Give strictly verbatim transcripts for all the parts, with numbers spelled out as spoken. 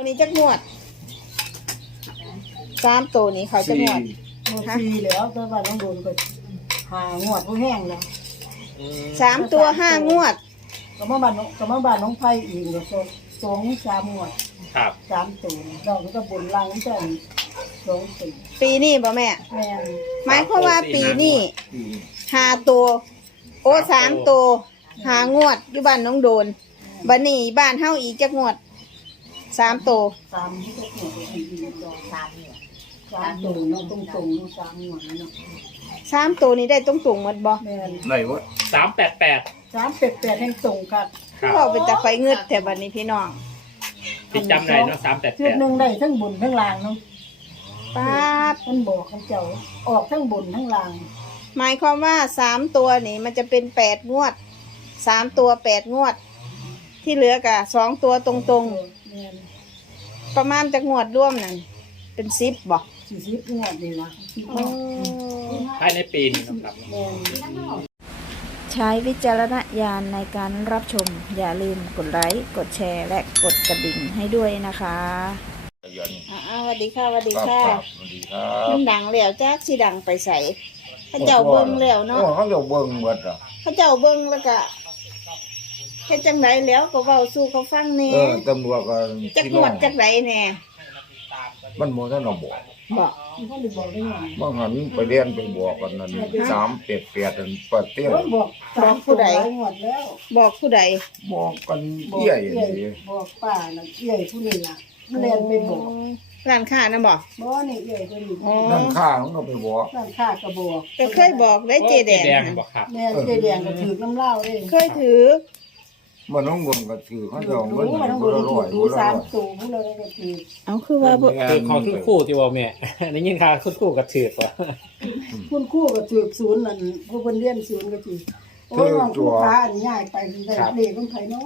ตัวนี้จักงวดสามตัวนี้เขาจะงวดสี่แล้วแต่ว่าน้องโดนก็หางวดผู้แห้งแล้วสามตัวห้างวดก็มาบ้านน้องก็มาบ้านน้องไผ่อีกเดี๋ยวสองสองสามงวดครับสามตัวเราก็บนล่างนี่จะสองสี่ปีนี้บ่แม่แม่นหมายความว่าปีนี้ห้าตัวโอ้สามตัวหางวดอยู่บ้านน้องโดนบัดนี้บ้านเฮาอีกจักงวดสามตัวสามที่ก็หัวตัวอีกดอกสามเนี่ยสามตัวน้องตรงตรงน้องสามงวดเนาะสามตัวนี้ได้ตรงตรงๆหมดบ่แม่นไหนวะสามแปดแปดสามเป็ดแปดแห่งตรงกันครับเราเป็นตะไคร้เงืดแต่บัดนี้พี่น้องที่จำได้เนาะสามแปดชุแปดดหนึ่งได้ทั้งบนทั้งล่างเนาะป๊าบมันบอกคำเจ้าออกทั้งบนทั้งล่างหมายความว่าสามตัวนี่มันจะเป็นแปดงวดสามตัวแปดงวด ที่เหลือกะสองตัวตรงแม่นๆ ประมาณจะงวดร่วมนั่นเป็นสิบบ่สี่สิบงวดนี่ละสิบโอ้ภายในปีนี้นะครับแม่นใช้วิจารณญาณในการรับชม อย่าลืมกดไลค์กดแชร์และกดกระดิ่งให้ด้วยนะคะอ่าสวัสดีค่ะสวัสดีครับค่ะครับสวัสดีครัมับนดังแล้วจ้าสิดังไปใส่เขาเจ้าเบิ้งแล้วเนาะโอ้เขาเจ้าเบิ่งหมดอ่ะเขาเจ้าเบิ้งแล้วก็แค่จังไรแล้วก็เว้าสู่เขาฟังแหน่เออตำรวจก็จักพี่งน้อวงดจักไรแหน่มันโมท่านเอาบอกบอกมันก็เลยบอกได้ไงบางหันไปเรียนไปบอกกันนั่นสามเป็ดเปียดอันเปิดเตี้ยโอ้ยบอกสามตัวหลายงวดแล้วบอกผู้ใดบอกกันบอกเอี้ยเอี่อย่างยนี้บอกป้าน่ะเอี่ยผู้นี้ล่ะมันเรียนไปบอกร้านค้านะบอกบ่นี่เอี่ยตัวนี้อ๋อนั่นข้าเขาก็ไปบอกร้านค้าก็บอกก็เคยบอกได้เจแดงแดงน่ะบอกครับแม่เจแดงก็ถือน้ำเหล้าเด้เคยถือมันน้องเบิ่งก็ถือเขาเจ้าดูเงินมาทั้งหมบุดรถูร้อก ยดูบุรร้สาอมยตัวพวกเราก็ถือเอาคือว่าบ่คือขอคือคู่ที่ว่าแม่ได้ยินข่าวคือคู่กับถือป่ะคุณครู่ก็ถือศูนย์นั่นผู้เพิ่นเรียนศูนย์ก็ถือโอ้ยน้องผู้ค้าอันย้ายไปได้เลขของไผเนาะ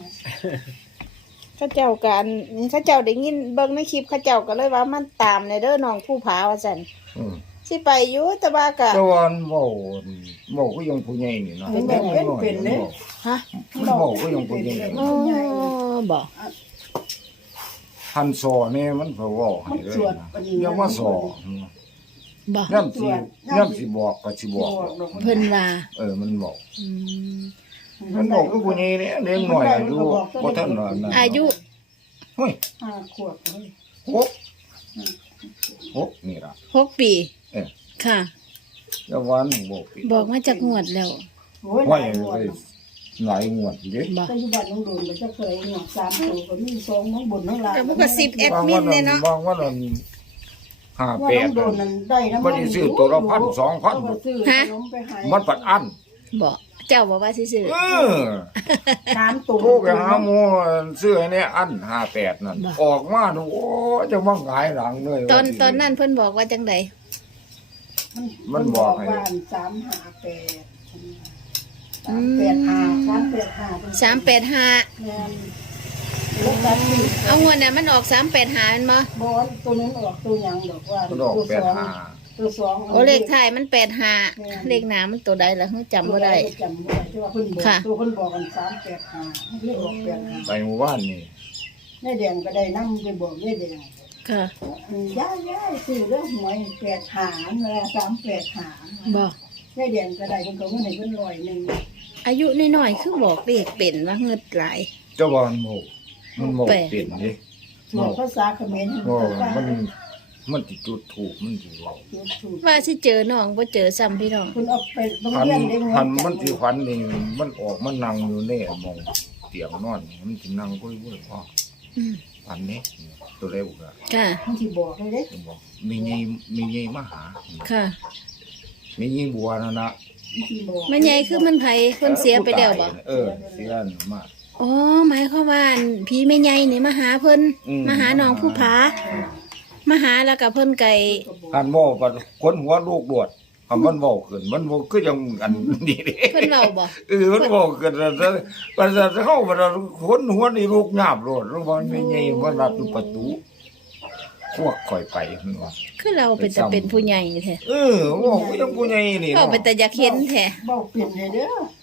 เข้าเจ้ากันนี่เข้าเจ้าได้ยินเบิ่งในคลิปเข้าเจ้าก็เลยว่ามันตามในเด้อน้องผู้ผาว่าซั่นอืมสิไปอยู่แต่ว่าก็แต่ว่ามันเว้าเว้าก็ยังผู้ใหญ่นี่เนาะเป็นแบบเป็นเป็นเด้ฮะมันเว้าก็ยังผู้ใหญ่อ๋อบ่หันซอเนี่ยมันเผาเว้าให้เลยนะอย่ามาซอบ่ย่ำสิย่ำสิบอกก็สิบอกเพิ่นว่าเออมันบอกอืมมันบอกก็ผู้นี้เนี่ยเลี้ยงหน่อยอายุบ่ทันว่านั่นอายุเฮ้ยห้าขวบเฮ้ยหกหกนี่ล่ะหกปีเออค่ะแล้ววันบอกปีบอกมาจากงวดแล้วโอ้ยหไว้ลายงวดเลยหลายงวดเด้บ่ปัจจุบันน้องโดนก็จะเคยงวดสามตัวก็มีสองน้องบนน้องลางแต่มันก็สิบเอ็ดบางมิวัลนเนี่ยเนาะบางวันนั้นห้าว่าแปน้ดองโดนนั้นได้น้ำมันสิซื้อตัวละพันสองพันก็ซื้อขนมไปให้มันปัดอันบ่เจ้าบอกว่าสิซื้อเออสามตัวโทรไปหาหมู่ซื้ออันนี้อันห้าแปดนั่นออกมาดูโอ้จะมาหงายหลังเลยตอนตอนนั้นเพิ่นบอกว่าจังไดมันบอกให้ว่าสามห้าแปดสามแปดห้าสามแปดห้าสามแปดห้าแม่นลูกแบบนี้เอางวดน่ะมันออกสามแปดห้าแม่นบ่บอลตัวนั้นออกตัวหยังดอกว่ามันออกแปดห้าตัวสองโอ้เลขท้ายมันแปดห้าเลขหน้ามันตัวใดล่ะฮึจำบ่ได้จำบ่ได้ที่ว่าเพิ่นบอกค่ะตัวเพิ่นบอกกันสามแปดห้าเลขออกแปดห้าไปหมู่บ้านนี่แม่แดงก็ได้นำไปบอกแม่แดงค่ะย่าย่าซื้อเรื่องหวยแปดหาเวลาสามแปดหาบ่แม่แดงก็ได้เพิ่นก็เงินให้เพิ่นร้อยหนึงอายุน้อยๆคือบอกเลขเป็นว่าเงิดหลายเจ้าบ้านโมมันโมแปลกเปลี่ยนดิส่วนภาษาเขมรโอ้เพิ่นว่ามันมันสิจุดถูกมันสิเว้าถูกว่าสิเจอน้องบ่เจอซ้ำพี่น้องๆเพิ่นเอาไปโรงหันเรียนได้หันมันสิฝันนี่มันออกมันนั่งอยู่ในหมองเตียงนอนนี่มันสินั่งกุ้ยๆพ่ออืมฝันนี้ตัวเร็วก็ค่ะมันสิบอกเลยเด้จะบอกมีไงมีไงมาหาค่ะมีไงบัวนั่นนะมันสิบอกแม่ใหญ่คือมันไผเพิ่นเสียไปแล้วบ่เออเสียนมาอ๋อหมายความว่าผีแม่ใหญ่นี่มาหาเพิ่นอืมมาหาน้องผู้ผามาหาแล้วก็เพิ่นไก่หันเว้าปัดคนหัวลูกดวดคำมันเว้าขึ้นมันบ่คือจังอันนี้เด้เพิ่นเว้าบ่เออมันบอกกันแล้วมันจะเข้ามาแล้วคนหัวนี่ลูกหยาบโลดแล้วมันไม่ใหญ่มันรับอยู่ประตูพวกข่อยไปมันว่าคือเราเป็นแต่เป็นผู้ใหญ่แท้เออบอกว่ายังผู้ใหญ่นี่ก็เนาะเป็นแต่อยากเห็นแท้บอกเปลี่ยนเลยเด้อ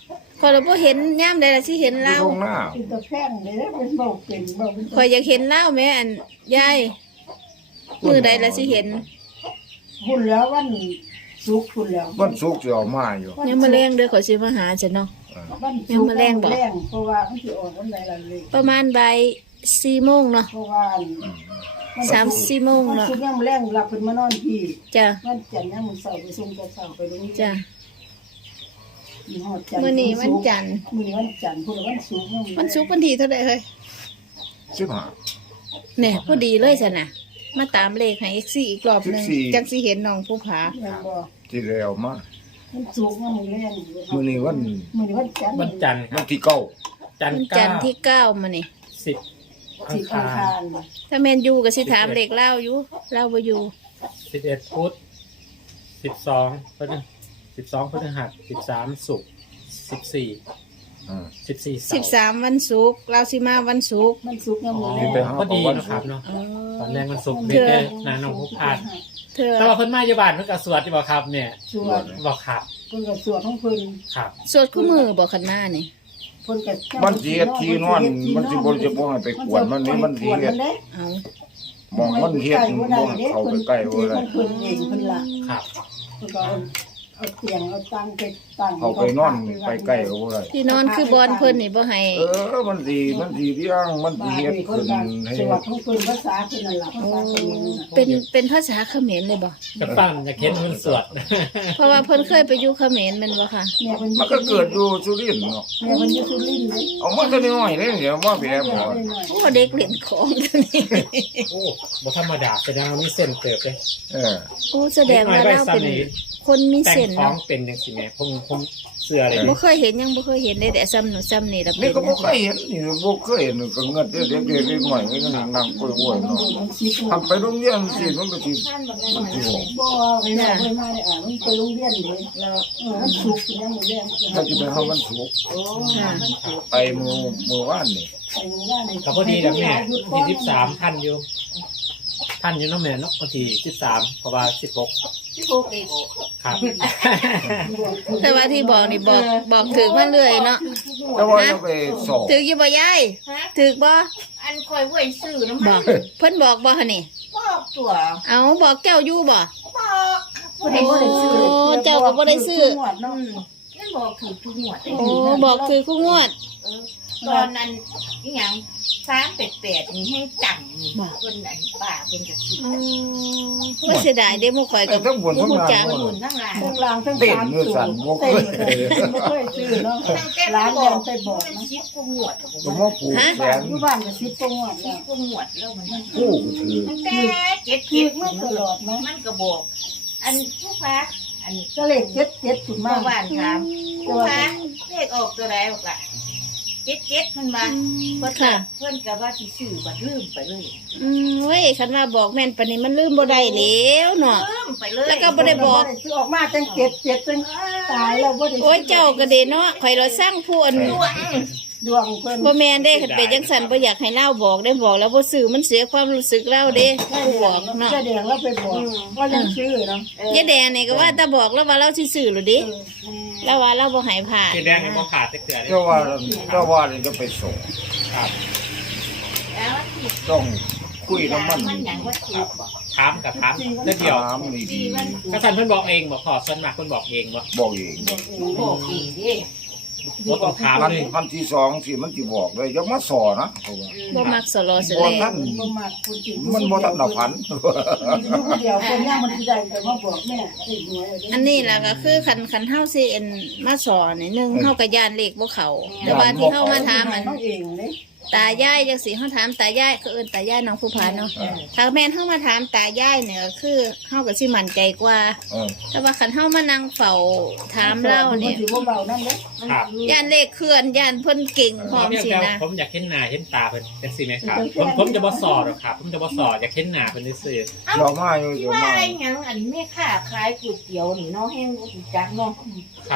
พอเราบ่เห็นย่ามใดล่ะสิเห็นอยู่เล่าตรงหน้าเป็นตะแพร่งเลยนะเป็นเบาเป็นเบาเป็นคอยอยากเห็นเล่าแม่อันยายมือใดล่ะสิเห็นหุ่นแล้ววันสุกหุ่นแล้วมันสุกสิเอามาอยู่ยังมาแรงเด้อขอยสิมาหาจ้ะเนาะวันยังมาแรงบ่แรงเพราะว่ามันสิออกวันใดล่ะเลยประมาณบ่ายสี่โมงเนาะเพราะว่าสามสี่โมงมันเนาะสุกยังแรงหลับเพิ่นมานอนพี่จ้ะวันจันทร์ยังมื้อเช้าไปส่งแต่เช้าไปโรงเรียนจ้ะมีฮอดจันทร์มื้อนี้วันจันทร์มื้อนี้วันจันทร์พุ่นละวันศุกร์ยังวันศุกร์วันที่เท่าใดเฮ้ยสิบห้าเนี่ยพอดีเลยจ้ะน่ะมาตามเลขให้ เอ็กซ์ ซี อีกรอบหนึงสิบสี่จังสิเห็นน้องผู้ผายังบ่ที่แล้วมามันศุกร์ยังมื้อแรงมื้อนี้วันมื้อนี้วันจันทร์วันจันทร์ควัรันบที่เก้าจันทวันร์จัเก้านทร์ที่เก้ามานี่สิบอัสิงบอังคารคารถ้าแม่นอยู่ก็สิถามเลขเล่าอยู่เล่าบ่อยู่สิบเอ็ดพุธสิบสองพฤหัสสิบสองพฤหัสสิบสามศุกร์สิบสี่อ่าสิบสี่สิบสามวันศุกร์เราสิมาวันศุกร์มันศุกร์ยังอ๋อมื้อแรงพอดีนะครับเนาะอ๋อตอนแรกมันศุกร์เด็กเลยนาน้องผู้พานเธอแต่ว่าเพิ่นมาอยู่บ้านเพิ่นก็สวดที่บ่ครับเนี่ยสวดบ่ครับเพิ่นก็สวดของเพิ่นครับสวดคู่มือบ่คันมานี่เพิ่นก็มันสิเฮ็ดที่นอนมันสิบ่จะบ่ให้ไปกวนมันนี่มันสิเฮ็ดเอาหมองมันเฮ็ดบ่ให้เข้าไปใกล้บ่ได้เพิ่นเองเพิ่นละครับเพิ่นก็เอาเตียงเอาตังไปตั้งเข้าไปนอนไปใกล้ก็บ่ได้ที่นอนคือบอลเพิ่นนี่บ่ให้เออมันสิมันสิเรียงมันสิบาดเฮ็ดนี่เพิ่ขึ้นนก็ให้สวดของเพิ่นภาษาเพิ่นนั่นล่ะภาโอ้ษาเพิ่นนั่นน่ะเป็นเป็นภาษาเขมรเลยบ่ก็ฟังอยากเห็นเพิ่นสวดเพราะว่าเพิ่นเคยไปอยู่เขมรแม่นบ่ค่ะแม่เพิ่นมันก็เกิดอยู่สุรินทร์เนาะแม่เพิ่นอยู่สุรินทร์เลยเอามาแต่น้อยๆเลยเดี๋ยวว่าแผลบ่โอ้เด็กเล่นของตัวนี้โอ้บ่ธรรมดาแสดงว่ามีเส้นเติบเลยเออโอ้แสดงว่าเราเป็นคนมีแต่งเส้นท้องเนาะเป็นจังซี่แหม่ผมผมเสื้อเลยบ่เคยเห็นยังบ่เคยเห็นเลยแต่ซ้ำหนูซ้ำนี่ละเป็นี่นก็บ่เคยเห็นนี่บ่เคยเห็นก็เงินเด็กๆเด็กๆหน่อยก็นั่งนั่งกล้วยๆเนาะมันสิทำไปโรงเรียนสิมันก็สิมันสิบอกบ่ไปมาไปมาได้อ่ะมันไปโรงเรียนเลยแล้วเออมันสุกร์ยังมื้อแรงถ้าจะไปเฮามันสุกโอ้ค่ะไปมื้อมื้อวานนี่ไปหมู่บ้านนี่ก็พอดีแล้วแม่ที่สิบสามทันอยู่ทันอยู่เนาะแม่เนาะวันที่สิบสามเพราะว่าสิบหกที่โกเองครับแต่ว่าที่บอกนี่บอกบอกถึงมาเรื่อยเนาะแต่ว่าเราไปสอบถึกอยู่บ่ยายถึกบ่อันคอยไหวซื้อน้ำบมัอน กเพิ่นบอกบ่คะนี่บอกตัวเอาบอกแก้วอยู่บ่บอกบ่ได้บ่ได้ซื้อโอ้เจ้าก็บ่ได้ซื้อหมดเนาะอืมนั่นบอกถือทุกหมวดเลยโอ้บอกคือคู่งวดเออตอนนั้นอหย่างสามเป็ดเป็ดนี่ให้จังนี่บอกคนอันป่าคนจะซื้ออ๋อว่าเสียดายเด้หมู่ข่อยแต่ก็ทั้งบนทั้งฮู้ล่างจักหมุนทั้งหลายทั้งล่างทั้งเต้นสามมือสั่นบ่เคยเต้นบ่เคยซื้อเนาะตั้งแต่ร้านบยัอกงไปบอกมันนะชิปกูหมวดก็มาปลูกแขบ้านนอยู่บ้านก็สิบกว่าหมดชิแล้วปกูหมวดแล้วมันกู้ก็ถือตั้งแต่เจ็ดคืเจ็อดมาตลอดนะมันก็บอก อันผู้ค้าอันก็เลขเจ็ดเจ็ดถูกเมื่มาอก วานถามผู้ค้าเลขออกตัวใดบอกละเจ็ดเจ็ดมันมาเพื่อนก็เพื่อนกับว่าที่ซื้อบัดลืมไปเลยอืมเว้ยคันว่าบอกแม่นปานนี้มันลืมบ่ได้แล้วเนาะลืมไปเลยแล้วก็บ่ได้บอกคือออกมาจังเจ็ดเจ็ดจังตายแล้วบ่ได้โอ้ยเจ้าก็เด้เนาะข่อยเราสร้างผู้อันดวงดวงเพิ่นบ่แม่นเด้คันเป็นจังซั่นบ่อยากให้เล่าบอกได้บอกแล้วบ่ซื้อมันเสียความรู้สึกเล่าเด้ผู้บอกเนาะแสดงแล้วไปบอกว่ายังซื้อเนาะยายแดงนี่ก็ว่าแต่บอกแล้วว่าเราสิซื้อหรือดิแล้วว่าเราบ่ให้ผ่านคือแดงในบ่ขาดแต่เกลือเลยเจ้าว่าเจ้าว่านี่จะไปส่งครับแล้วที่ต้องคุยน้ำมันมันอย่างว่าถูกบอกถามกับถามเรื่องเดียวถามนี่ดีที่มันถูก็กท่านเพิ่นบอกเองบอกขอส่วนมากเพิ่นบอกเองว่าบอกเองบอกอีกดิบ่ต้องถามพันเลยพันที่สองสิมันสิบอกเลยอย่ามาสอนะเพราะว่าบ่มักสโลอสบ่เลทันบ่มากคนจริงมันบ่ทันน่ะพันอยู่เดียวคนย่างมันสิได้แต่มาบอกแม่ไอ้หวยอันนี้ล่ะก็คือคันคันเฮาสิเอ็นมาสอนนี่หนึงเฮาก็ย่านเลขบ่เข้าแต่ว่าที่เฮามาถามอันต้องเองเด้ตายายจังซี่เฮาถามตายายก็เอิ้นตายายน้องผู้พาเนาะถ้าแม่นเฮามาถามตายายเนี่ยก็คือเฮาก็สิมั่นใจกว่าเออแต่ว่าคันเฮามานั่งเฝ้าถามเล่าเนี่ยสิบ่เบานั่นเด้ครับย่านเลขเคลื่อนย่านเพิ่นเก่งพร้อมเนี่ยสิแต่นะผมอยากเห็นหน้าเห็นตาเพิ่นจังซี่แม่ครับผมผมจะบ่สอดหรอกครับผมจะบ่สอดอยากเห็นหน้าเพิ่นซื่อเรามาอยู่ที่เดี๋ยวว่ามาอะไรอย่างอันแม่ค้าขายก๋วยเตี๋ยวนี่เนาะแห้งรู้จักเนาะๆครับข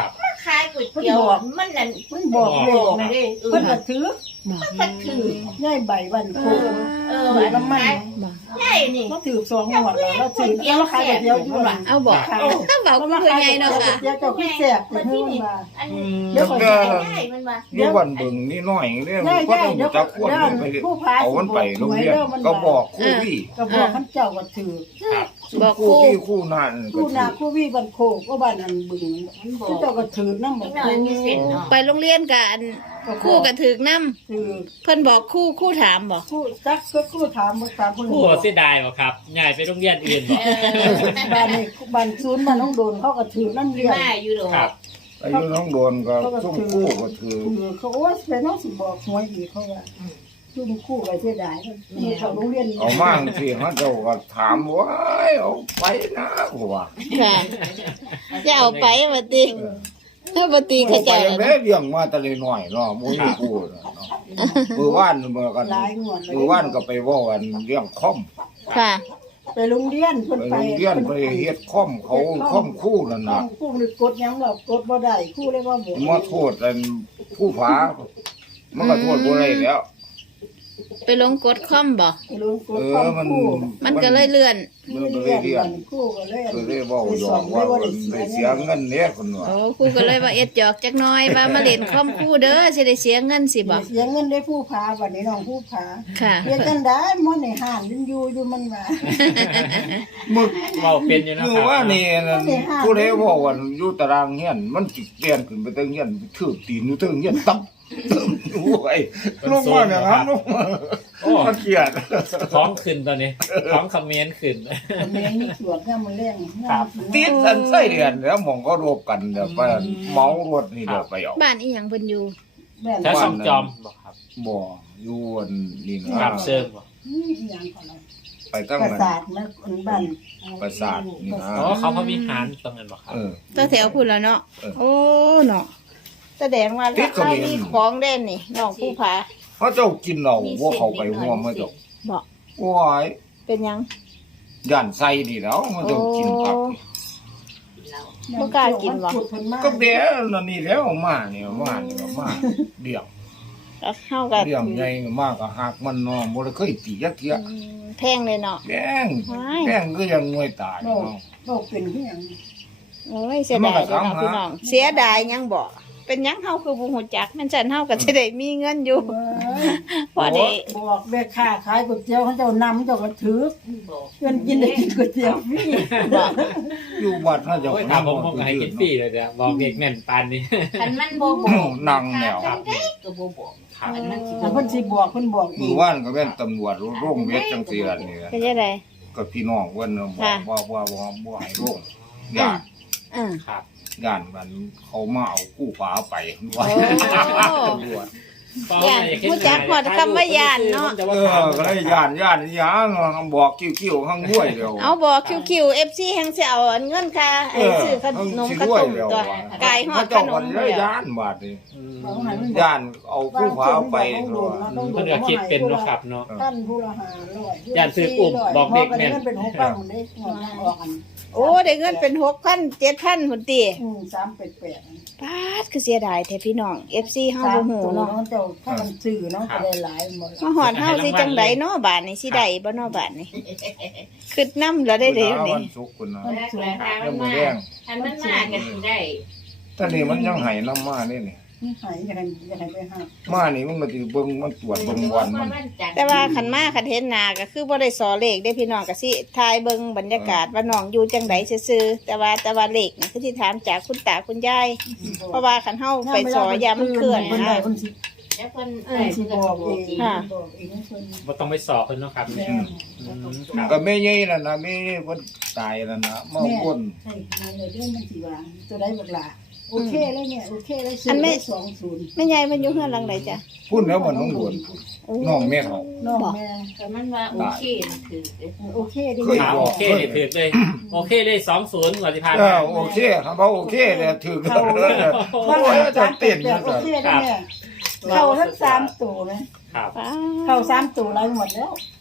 ขายก๋วยเตี๋ยวมันนั่นมันบอกเลบขอกนะเด้เออเพิ่นก็ถือบอกมันถือง่ายใบวันโคเออถือน้ำมันบอกใช่นี่ก็ถือสองงวดแล้วแล้วถือแล้วขายก๋วยเตี๋ยวอยู่หลังเอาบอกค่ะต้องบอกคุณคือไงเนาะค่ะเดี๋ยวเจ้าพี่แซ่บแต่เพิ่นว่าอันอืนี้มเดี๋ยวก่อนง่ายมันมาอยู่บ้านเบิ่งนี่น้อยเด้ได้ก็ได้ต้องเดี๋ยวจักควรเดี๋ยวไปผู้พาเอามันไปโรงเรียนสิบอกหวยเด้อมันก็บอกครู่พี่ก็บอกท่านเจ้าก็ถือครับบอกครู่คู่พี่ครู่นั่นก็คู่ถืนาอคู่วี่บันโคกก็บ้านอันบึงท่านเจ้าก็ถือน้ำหมนิดดหน่อยมีเส้นเนาะไปโรงเรียนกันคู่กับถือกน้ถือำเพิ่นบอกคู่คู่ถามบอกคู่จักก็คู่ถามมาถามคนผู้เสียดายบ่ครับย้ายไปโรงเรียนอื่นบ่บ้านนี้บ้านศูนย์บ้านน้องโดนเขาก็ถือนั่นเรียนมาอยู่ดอกครับอายุน้องโดนก็ซุ่มคู่ก็ถือถือเขาโอ้ยเป็นน้องสิบอกหวยอีกเขาว่าจุ่มคู่ไปเสียดายมีเขาโรงเรียนเอามาสิเขาเจ้าก็ถามว่าเอาไปนะกูว่าค่ะจะเอาไปบัดนี้ถ้าบัดนี้เอาเขาไปจะแม่เลี้ยงมาแต่เลยน้อยเนาะบ่มีกูเนาะมือว่านมือกันหลายงวดมือว่านก็ไปเว่ากันเรื่องค่อมค่ะไปโรงเรียนเพิ่นไปไปโรงเรียนไปเฮ็ดค่อมเขาค่อมคู่นั่นน่ะคู่นี่กดยังหรอกกดบ่ได้คู่เลยว่าบ่มาโทษอันผู้ผามันก็โทษบ่ได้แล้วไปลงกดคอมบ่ไปลงกดเอควาอมมันคู่มันก็เลยเลื่อนมันก็เลยเรียนคู่ก็เลยก็เลยเว้าหยอกว่าได้เสียเงินเนี่ยคนว่าโอ้ครูก็เลยว่าเอ็ดหยอกจักหน้อยว่ามาเล่นคอมครูเด้อสิได้เสียเงินสิบ่เสียเงินได้ผู้พาบัดนี้น้องผู้พาค่ะเรียนกันได้มอนในห้างยังอยู่อยู่มันว่ามึกเว้าเป็นอยู่นะคือครับว่านี่นั่นผู้ใดเว้าว่าอยู่ตารางเฮียนมันสิเรียนขึ้นไปเทิงเฮียนถือตีนอยู่เทิงเฮียนตับตึมโอ้ยลงมาเนี่ยครับลงมาโอ้เกลียดท้องขึ้นตอนนี้ท้องคอมเมนต์ขึ้นแม่นี่สวดเนี่ยมันแรงครับติดอันไส้เดือนแล้วหมองก็รบกันเดี๋ยวไปเมารถนี่เดี๋ยวไปเอาบ้านอีหยังเพิ่นอยู่แม่นถ้าช่องจอมบ่ครับบ่อยู่อันนี่นะครับเชิญบ่นี่อย่างของเราไปตั้งประมันสาทนะคนบ้านประสาทนี่นะอ๋อเขาพระวิหารตรงนั้นบ่ครับเออตัวแถวพูดแล้วเนาะเออโอ้เนาะแสดงว่าติดก็เรามีมีของเด่นนี่น้องผู้ผาเพราะเจ้ากินเหล้าว่าเขาไปห่วงมาเจ้าบอกว้ายเป็นหยังย่านไส้นี่แล้วมันเจ้ากินผักบ่กล้ากินบ่ก็เดี๋ยวนั่นนี่แล้วมาเนี่ยมาเนี่ยมาเดี่ยงแล้วเฮาก็เดี่ยงใหญ่มากก็หักมันเนาะบ่ได้เคยตีจักเที่ยอืมแพงเลยเนาะแม่งว้ายแม่งก็ยังงวยตายโลกเนาะโลกเป็นที่อย่างโอ้ยเสียดายเด้อเนาะพี่น้องเสียดายหยังบ่เป็นหยังเฮาคือบ่ฮู้จักมันจันเฮาก็สิได้มีเงินอยู่พอได้บอกแม่ค้าขายก๋วยเตี๋ยวเขาเจ้านำเจ้าก็ถือเงินกินได้กินก๋วยเตี๋ยวฟรีบอกอยู่วัดน่าจะโอ้ยถามผมผมก็ให้กินฟรีเลยเด้อบอกเด็กแม่นปานนี้คันมันบ่บอกนั่งแล้วครับก็บ่บอกครับอันมันสิแต่เพิ่นสิบอกเพิ่นบอกเอมือง ว่านก็เป็นตำรวจโรงเวทจังซี่ล่ะนี่เป็นจังได๋ก็พี่น้องเพิ่นบอค่ะกว่าว่าว่าบ่ให้ลงย่านอือครับย่านมันเขามาเอากู้ฝาไปว่าโอ้ตำรวจย่านรู้จักหมดคำว่าย่านเนาะเออก็เลยย่านย่านอีหยังบอกกิ้วๆข้างห้วยเดียวเอาบอกคิวๆ เอฟ ซี แฮงสิเอาเงินค่าไอ้ซื้อขนมขนมตัวไก่ฮอดขนมเลเดียยวย่านบาดนี่อืมของหันมันบอกย่านเอากู้ฝาไปต้องโดนนะต้องโดเพิ่นนก็คิดเป็นเนาะครับเนาะท่านผู้ละหาร้อยย่านซื้ออุ้มบอกเด็กแม่นมันเป็นหกพันมันได้เงินออกอันโอ้ได้เงินเป็น หกพัน เจ็ดพัน พุ่นติอืมสามเป็ดแปดปาดคือเสียดายแท้พี่น้อง เอฟ ซี เฮาบ่ฮู้เนาะเจ้าถ้ามันซื้อเนาะก็ได้หลายหมดมาฮอดเฮาสิจังไดเนาะบาดนี้สิได้บ่เนาะบาดนี้คิดนำแล้วได้เด้อยู่นี่วันศุกร์คุณนะแรกแล้วถ้าแล้มัวน มือมาแดงอันมันมาก็สิได้ตอนนี้มันยังให้น้ำมานี่นี่นี่หายยังไงยังไงไปหามานี่มันก็สิเบิ่งมันตรวจเบิ่งวันมันแต่ว่าคันมาคันเห็นหน้าก็คือบ่ได้สอเลขได้พี่น้องก็สิทายเบิ่งบรรยากาศว่าน้องอยู่จังไดซื่อๆแต่ว่าแต่ว่าเลขนี่คือสิถามจากคุณตาคุณยายเพราะว่าคันเฮาไปสอยามันเคลื่อนมันนะได้มันสิแล้วเพิ่นเออสิบอกเองค่ะบอกเองเพิ่นบ่ต้องไปสอบเพิ่นเนาะครับแม่อืมครับก็แม่ใหญ่นั่นน่ะแม่ใหญ่เพิ่นตายแล้วนะมาวนใช่งานเลยเรื่องมันสิว่าตัวได้บักหลาโอเคเลยเนี่ยโอเคเลยซื้อได้สองศูนย์แม่ยายมันอยู่เฮือนหลังไหนจ้ะพูดแล้วมันต้องโดนโอ้น้องแม่เขาน้องแม่แต่มันว่าโอเคมันคือเด้อโอเคดีเคยครับบโอก เคนี่ถือเลย โอเคเลยสองศูนย์กว่าที่ผ่านเอมาอโอเคครับบ่โอเคเนี่ยถือกันเลยโอ้ยจะเต้นแบจับงโอซั่นเคได้แม่เข้าทั้งสามตัวไหมครับป้าเข้าสามตัวไรหมดแล้ว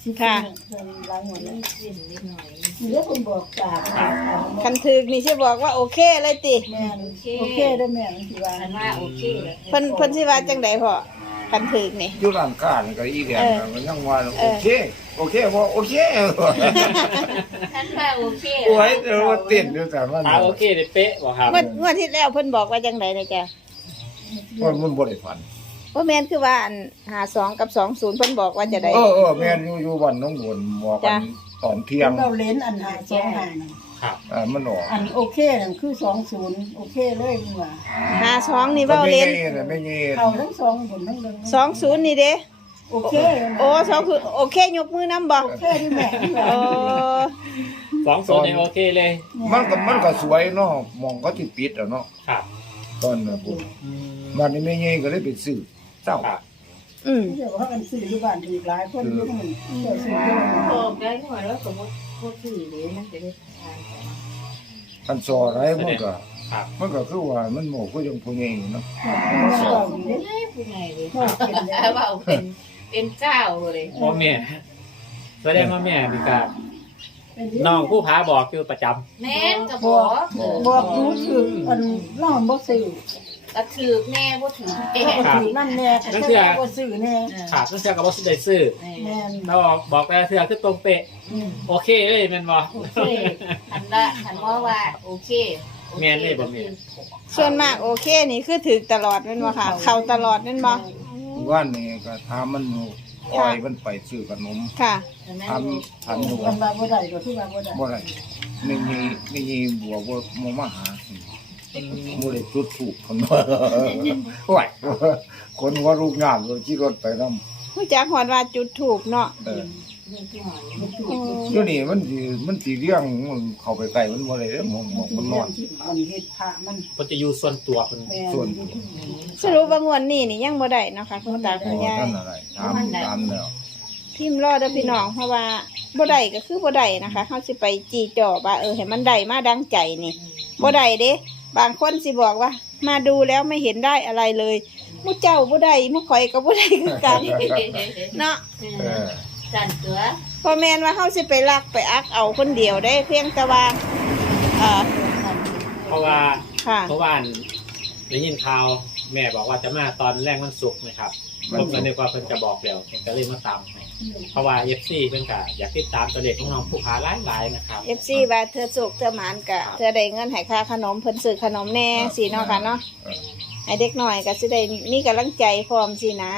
สิบค่ะหลายหมดแล้วเส้นนิดหน่อยเดี๋ยวผมบอกจากคันถึกนี่สิบอกว่าโอเคเลยติแม่โอเคได้แม่มันสิว่าคันว่าโอเคเลยเพิ่นเพิ่นสิว่าจังไดพ่อคันถึกนี่อยู่ร้านค้านี่ก็อีแดงเออน่ะมันยังว่าเอโออเค โอเคบ่โอเคคันว่าโอเคโอ้ยเดี๋ยวว่าเต้นอยู่แต่มันถามโอเคเลยเป๊ะบ่ครับเมื่อเมื่อที่แล้วเพิ่นบอกว่าจังไดนะจ๊ะมันมันบ่ได้ฝันว่าแม่นคือว่าอันหาสองกับสองศูนย์เพิ่นบอกว่าจะได้เออเออแม่นอยู่อยู่บ้านน้องบนบอกกันจ้ะตอนเที่ยงเราเล่นอันหาสองหาน่ะครับอ่ามันออกอันโอเคนั่นคือสองศูนย์โอเคเลยมึงว่าหาสองนี่เว้าเล่นไม่งี้ะไม่งี้เขาทั้งสองผลทั้งเรื่องสองศูนย์นี่เด้โอเคโอ้สองศูนย์โอเคยกมือนำบ่โอเคที่แม่ที่ว่าโอ้สองศูนย์นี่โอเคเลยมันก็มันก็สวยเนาะมองก็ที่ปิดอ่ะเนาะครับตอนนั้นพุ่นอืมมันนี่ไม่งี้ก็เลยไปซื้อเจ้าครับอืมเดี๋ยวว่ากันซื้ออยู่บ้านอีกหลายคนอยู่มันเดี๋ยวซื้ออยู่บอกได้หน่อยแล้วสมมติพวกที่เลยมันจะได้ทานคันซออะไรมันก็ครับมันก็คือว่ามันหมกก็ยังผู้ใหญ่อยู่เนาะมันก็อยู่ผู้เด้ใหญ่ผู้ใหญ่เลยว่าเป็นได้ถ้าว่าเป็นเป็นเก้าเลยพ่อแม่แสดงว่าแม่มีการเป็นน้องผู้พาบอกอยู่ประจำแม่นก็บบ ออก กบอกรู้สึกอันน้องบ่ซื้อก็ถือแม่บ่ถือแม่ก็ถือนั่นแน่แต่แค่บ่ซื้อแน่ขาดต้องเชื่อกับว่าสิได้ซื้อแม่นเราบอกแต่เชื่อคือตรงเป๊ะอืมโอเคเลยแม่นบ่โอเคคันละคันว่าว่าโอเคแม่นเลยบ่แม่นส่วนมากโอเคนี่คือถึกตลอดแม่นบ่ค่ะ เข้าตลอดแม่นบ่ว่านนี่ก็ถามมันอยู่ปล่อยมันไปซื้อขนมค่ะทำทันอยู่มันว่าบ่ได้ก็คือว่าบ่ได้บ่ได้ไม่มีไม่มีบัวบ่บ่มาหาบ่ได้จุดถูกคนว่าโอ้ยคนว่าลูกงานก็ขี่รถไปนำรู้จักฮอดว่าจุดถูกเนาะเออโอ้เดี๋ยวนี้มันสิมันสิเลี้ยงมันเข้าไปใกล้มันบ่ได้เด้อหมองหมองมันนอนมันเฮ็ดพระมันเพิ่นจะอยู่ส่วนตัวเพิ่นแม่ส่วนสรุปว่างวดนี้นี่ยังบ่ได้เนาะค่ะคุณตาคุณยายท่านอะไรถามตามแล้วพิมพ์รอเด้อพี่น้องเพราะว่าบ่ได้ก็คือบ่ได้นะคะเฮาสิไปจีจ่อว่าเออให้มันได้มาดังใจนี่บ่ได้เด้บางคนสิบอกว่า มาดูแล้วไม่เห็นได้อะไรเลยหมู่เจ้าบ่ได้หมู่ข่อยก็บ่ได้คือกันเนาะเออสั่นตัวเพอแม่นว่าเฮาสิไปลักไปอักเอาคนเดียวได้เพียงแต่ว่าเอ่อเพราะว่าค่ะเพราะว่าได้ยินข่าวแม่บอกว่าจะมาตอนแรกวันศุกร์นะครับผมก็นึกว่าเพิ่นจะบอกแล้วผมก็เลยมาตามให้เพราะว่า เอฟ ซี เพิ่นก็อยากติดตามตัวเลขของน้องผู้ค้าหลายๆนะครับเอฟ ซี ว่าเธอสุกเธอหมานกะเธอได้เงินให้ค่าขนมเพิ่นซื้อขนมแน่สิเนาะค่ะเนาะเออให้เด็กน้อยก็สิได้มีกำลังใจพร้อมสินะ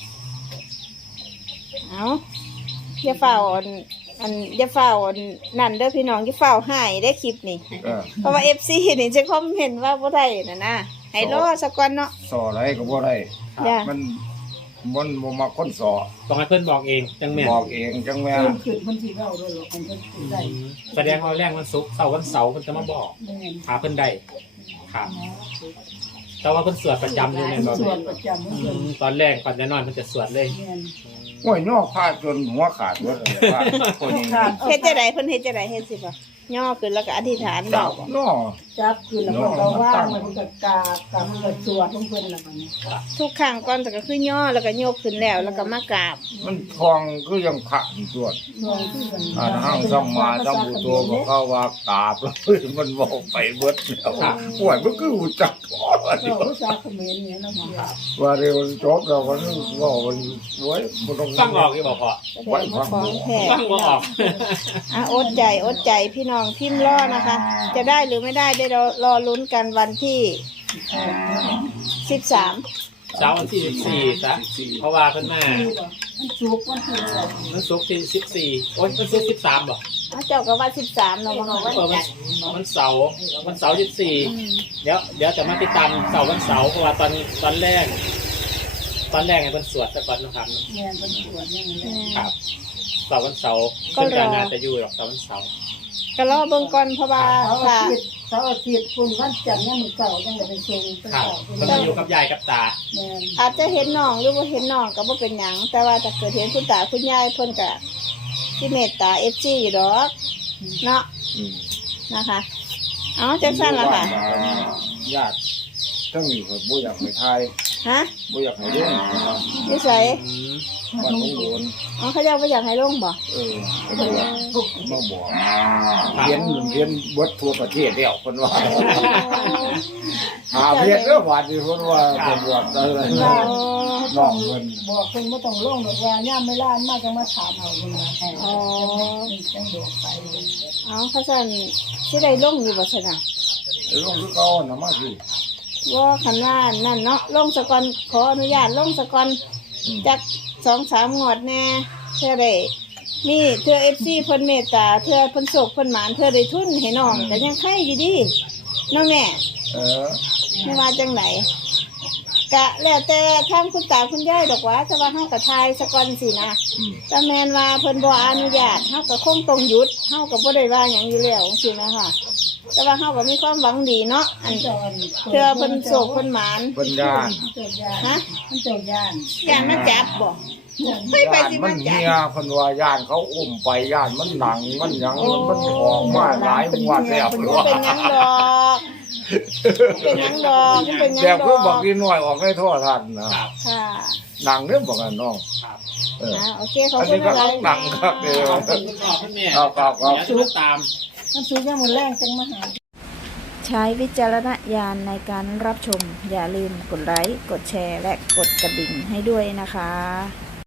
เอาอย่าเฝ้าอันอันอย่าเฝ้าอันนั่นเด้อพี่น้องอย่าเฝ้าหายได้อคลิปนี่เออเพราะว่า เอฟ ซี นี่จะคอมเมนต์ว่าบ่ได้น่ะนะให้รอสักก่อนเนาะสออะไรก็บ่ได้จ้ะมันมันบ่มาคนสอต้องให้เพิ่นบอกเองจังแม่นบอกเองจังแม่เพิ่นขึ้นเพิ่นสิเว้าด้วยหรอกมันเพิ่นสิได้แสดงว่าแรกวันศุกร์เสาร์วันเสาร์เพิ่นจะมาบอกแม่นหาเพิ่นได้ครับแต่ว่าเพิ่นสวดประจำอยู่แม่นบ่ส่วแม่นประจำอืส่วนมตอนแรกก่อนจะนอนเพิ่นจะสวดเลยแม่นโอ้ยย่อขาดจนหัวขาดหมดเลยว่าคนนี้ขาดเฮ็ดจังได๋เพิ่นเฮ็ดจังได๋เฮ็ดสิบ่ย่อขึ้นแล้วก็อธิษฐานจัเนาะบน้อจับขึ้นแล้วก็ว่างมันก็กากกับเปิดสวดของเพิ่นล่ะบัดนี้ทุกครั้งก่อนแต่ก็คือย่อแล้วก็ยกขึ้นแล้วแล้วก็มากราบมันทองคือยังขะนี่ตัวมองที่เพิ่นอ่านห้างซ่องมาต้องบูตัวบอกเขาว่ากราบแล้วมันบอกไปเบิดแล้วป่วยมันคือหูจักพอเราภาษาเขมรเนี่ยเนาะว่าเร็วจบแล้วมันว่ามันไว้บ่ต้องฟังออกอยู่บ่พอแสดงว่าของแท้ฟังบ่ออกอ่ะอดใจอดใจพี่น้องพิมพ์รอนะคะ จะได้หรือไม่ได้ได้รอรอลุ้นกันวันที่สิบสามเช้าวันที่สิบสี่ซะเพราะว่าเพิ่นมามันจุกมันคืออะไรวันศุกร์ที่สิบสี่โอ๊ยวันศุกร์สิบสามบ่เจ้าก็ว่าสิบสามเนาะบางเอคนอวันวันเสาร์วันเสาร์สิบสี่เดี๋ยวเดี๋ยวจะมาติดตามเสาร์วันเสาร์เพราะว่าตอนตอนแรก ตอนแรกไงเป็นสวดซะก่อนนะครับแม่นเป็นสวดอย่างนี้ครับเสาร์วันเสาร์เพิ่นก็น่าจะอยู่หรอกเสาร์วันเสาร์ก็รอเบิ่งก่อนเพราะว่าเสาร์อาค่ะทิตย์เสาร์อาทิตย์คุณวันจันทร์เนี่ยมันเก่าจังเลยไปส่งไปครับเก่าเพิ่นมาอยู่กับยายกับตาแม่นอาจจะเห็นน้องหรือว่าเห็นน้องก็บ่เป็นหยังแต่ว่าถ้าเกิดเห็นคุณตาคุณยายเพิ่นก็ที่เมตตา เอฟ ซี อยู่ดอกเนาะอืมนะคะ เอาจังซั่นล่ะค่ะญาติทั้งนี้ก็บ่อยากไปทายฮะบ่อยากให้ลงนิสัยอืมบ้านของโดนอ๋อเขาเจ้าไม่อยากให้ลงบ่เออเขาบอกว่ามาบอกเรียนเรียนเบิดทั่วประเทศแล้วเพิ่นว่าหาเพชรเด้อบาดนี้เพิ่นว่าจะบวชอะไรน้องเพิ่นบอกเพิ่นบ่ต้องลงดอกว่าย่ามไม่ล้านมาจังมาถามเอาเพิ่นว่าให้อ๋อจังบอกไปเอาเขาสั่นสิได้ลงอยู่บ่ซั่นน่ะลงคือเก่าน่ะมาสิว่าคันว่านั่นเนาะลงสะก่อนขออนุญาตลงสะก่อนจักสองสามงวดแน่เพื่อได้นี่เธอเอฟซีเพิ่นเมตตาเธอเพิ่นโศกเพิ่นหมานเธอได้ทุนให้น้องก็ยังไข่อยู่ดีน้องแน่เออไม่ว่าจังไหนกะแล้วแต่ทางคุณตาคุณยายดอกว่าแต่ว่าเฮาก็ทายสะก่อนสินะอืมแต่แม่นว่าเพิ่นบ่อนุญาตเฮาก็คงต้องหยุดเฮาก็บ่ได้ว่าหยังอยู่แล้วจังซี่นะคะแต่ว่าเฮาก็มีความหวังดีเนาะอันเจ้าอันเธอเพิ่นโศกเพิ่นหมานเพิ่นย่านเจ้าย่านฮะมันเจ้าย่านย่านมาจับบ่ไม่ไปย่านสิมัมาน จัเฮีบยเพิ่นว่าย่านเขาอุ้มไปย่านมันหนังมันหยังมันมันออกมาหลายงวดแล้วเป็นเพิ่นบ่ว่าเป็นหยังดอกเป็นหยังดอกเป็นหยังแบบดคืออบอกกนิดหน่อยออกในโทรทัศน์นะครับค่ะหนังเด้อบอกกันน้องครับเออนะโอเคขอบอันคุนี้ณก็หลายหนังครับเด้อขอบคุณคุณพ่อคุณแม่ครับครับครับเดี๋ยวจะมาตามมันซื้อยามมื้อแรงจังมาหาใช้วิจารณญาณในการรับชม อย่าลืมกดไลค์ กดแชร์ และกดกระดิ่งให้ด้วยนะคะ